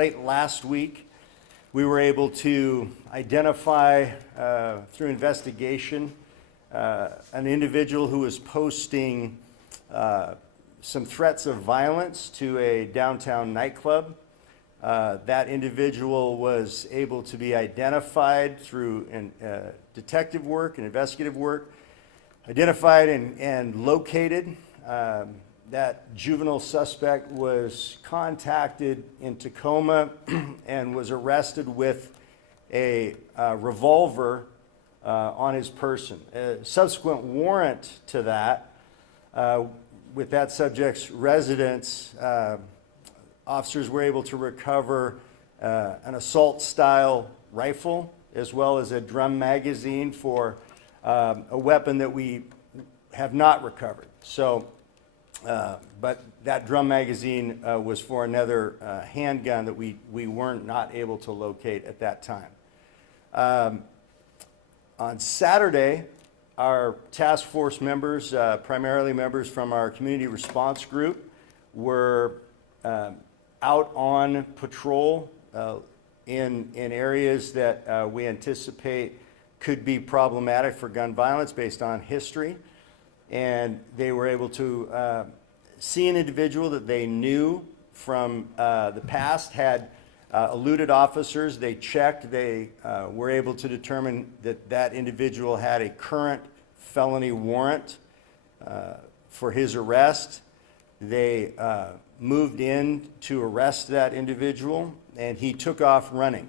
late last week, we were able to identify through investigation an individual who was posting some threats of violence to a downtown nightclub. That individual was able to be identified through detective work and investigative work, identified and located. That juvenile suspect was contacted in Tacoma and was arrested with a revolver on his person. A subsequent warrant to that, with that subject's residence, officers were able to recover an assault-style rifle as well as a drum magazine for a weapon that we have not recovered. So, but that drum magazine was for another handgun that we weren't not able to locate at that time. On Saturday, our task force members, primarily members from our community response group, were out on patrol in areas that we anticipate could be problematic for gun violence based on history. And they were able to see an individual that they knew from the past had eluded officers. They checked. They were able to determine that that individual had a current felony warrant for his arrest. They moved in to arrest that individual, and he took off running.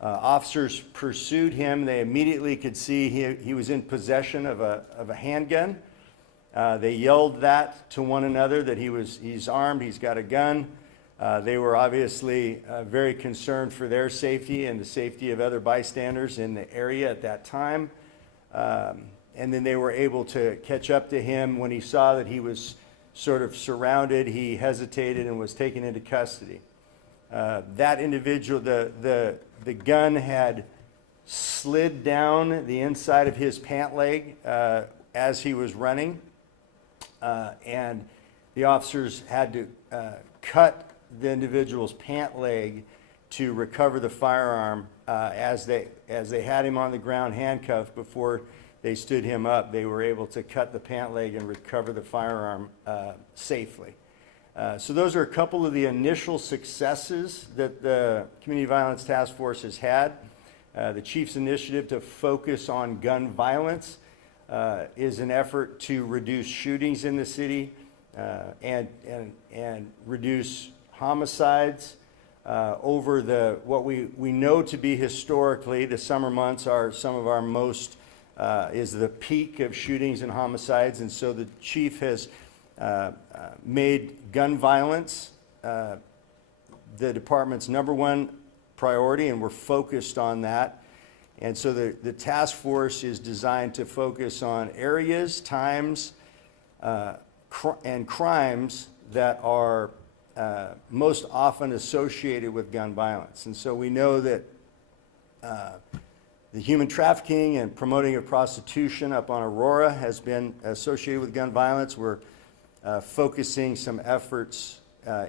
Officers pursued him. They immediately could see he was in possession of a handgun. They yelled that to one another, that he's armed, he's got a gun. They were obviously very concerned for their safety and the safety of other bystanders in the area at that time. And then they were able to catch up to him. When he saw that he was sort of surrounded, he hesitated and was taken into custody. That individual, the gun had slid down the inside of his pant leg as he was running. And the officers had to cut the individual's pant leg to recover the firearm as they had him on the ground handcuffed. Before they stood him up, they were able to cut the pant leg and recover the firearm safely. So those are a couple of the initial successes that the Community Violence Task Force has had. The Chief's initiative to focus on gun violence is an effort to reduce shootings in the city and reduce homicides. Over what we know to be historically, the summer months are some of our most, is the peak of shootings and homicides, and so the chief has made gun violence the department's #1 priority, and we're focused on that. And so the task force is designed to focus on areas, times, and crimes that are most often associated with gun violence. And so we know that the human trafficking and promoting of prostitution up on Aurora has been associated with gun violence. We're focusing some efforts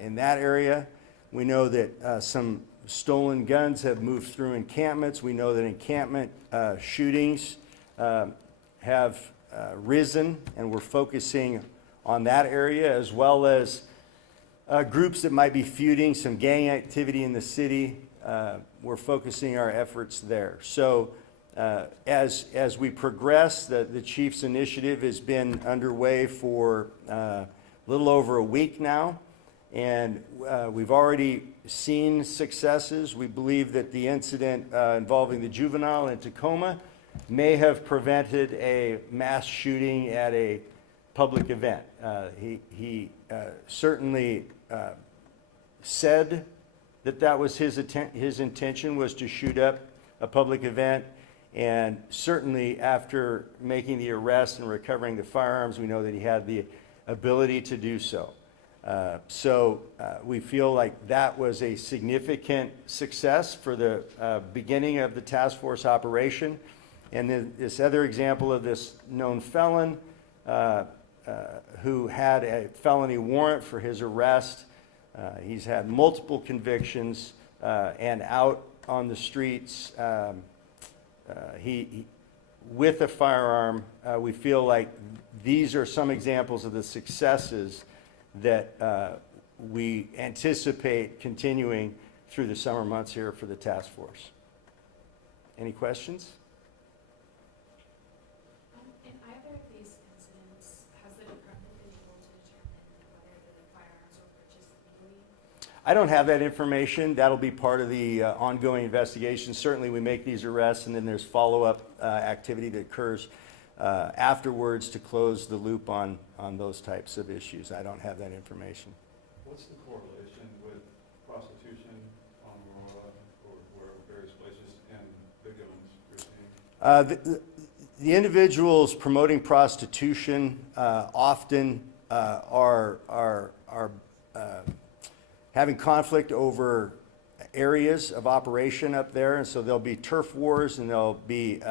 in that area. We know that some stolen guns have moved through encampments. We know that encampment shootings have risen, and we're focusing on that area, as well as groups that might be feuding, some gang activity in the city. We're focusing our efforts there. So as we progress, the Chief's initiative has been underway for a little over a week now, and we've already seen successes. We believe that the incident involving the juvenile in Tacoma may have prevented a mass shooting at a public event. He certainly said that was his intention, was to shoot up a public event, and certainly after making the arrest and recovering the firearms, we know that he had the ability to do so. So we feel like that was a significant success for the beginning of the task force operation. And then this other example of this known felon who had a felony warrant for his arrest. He's had multiple convictions and out on the streets, with a firearm, we feel like these are some examples of the successes that we anticipate continuing through the summer months here for the task force. Any questions? In either of these incidents, has the department been able to determine whether the firearms were purchased legally? I don't have that information. That'll be part of the ongoing investigation. Certainly, we make these arrests, and then there's follow-up activity that occurs afterwards to close the loop on those types of issues. I don't have that information. What's the correlation with prostitution on Aurora or various places and the guns you're seeing? The individuals promoting prostitution often are having conflict over areas of operation up there, and so there'll be turf wars, and they'll be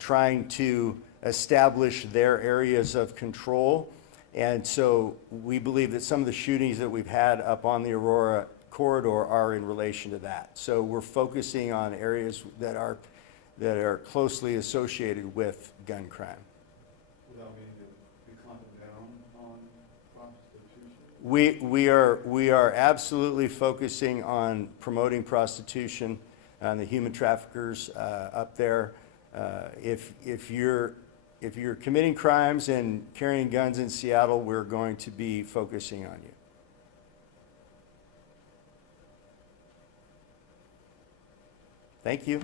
trying to establish their areas of control. And so we believe that some of the shootings that we've had up on the Aurora corridor are in relation to that. So we're focusing on areas that are closely associated with gun crime. Without meaning to be clamping down on prostitution? We are absolutely focusing on promoting prostitution and the human traffickers up there. If you're committing crimes and carrying guns in Seattle, we're going to be focusing on you. Thank you.